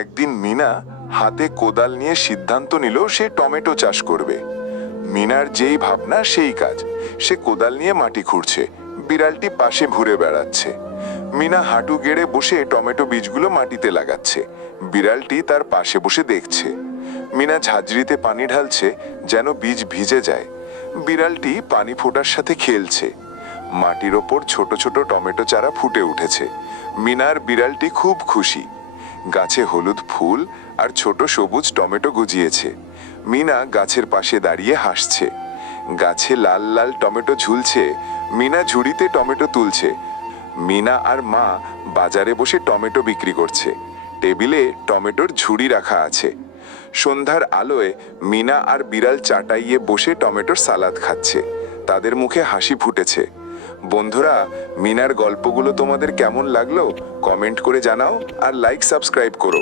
একদিন মিনা হাতে কোদাল নিয়ে সিদ্ধান্ত নিল সে টমেটো চাষ করবে। মিনার যেই ভাবনা সেই কাজ। সে কোদাল নিয়ে মাটি খুঁড়ছে, বিড়ালটি পাশে ঘুরে বেড়াচ্ছে। মিনা হাঁটু গেড়ে বসে টমেটো বীজগুলো মাটিতে লাগাচ্ছে, বিড়ালটি তার পাশে বসে দেখছে। মিনা ঝাঁঝরিতে পানি ঢালছে যেন বীজ ভিজে যায়। বিড়ালটি পানি ফোঁটার সাথে খেলছে। মাটির ওপর ছোট ছোট টমেটো চারা ফুটে উঠেছে। মিনার বিড়ালটি খুব খুশি। গাছে হলুদ ফুল আর ছোট সবুজ টমেটো গজিয়েছে। মিনা গাছের পাশে দাঁড়িয়ে হাসছে। গাছে লাল লাল টমেটো ঝুলছে। মিনা ঝুড়িতে টমেটো তুলছে। মিনা আর মা বাজারে বসে টমেটো বিক্রি করছে। টেবিলে টমেটোর ঝুড়ি রাখা আছে। সন্ধ্যার আলোয় মিনা আর বিড়াল চাটাইয়ে বসে টমেটোর সালাদ খাচ্ছে। তাদের মুখে হাসি ফুটেছে। বন্ধুরা, মিনার গল্পগুলো তোমাদের কেমন লাগলো কমেন্ট করে জানাও আর লাইক সাবস্ক্রাইব করো।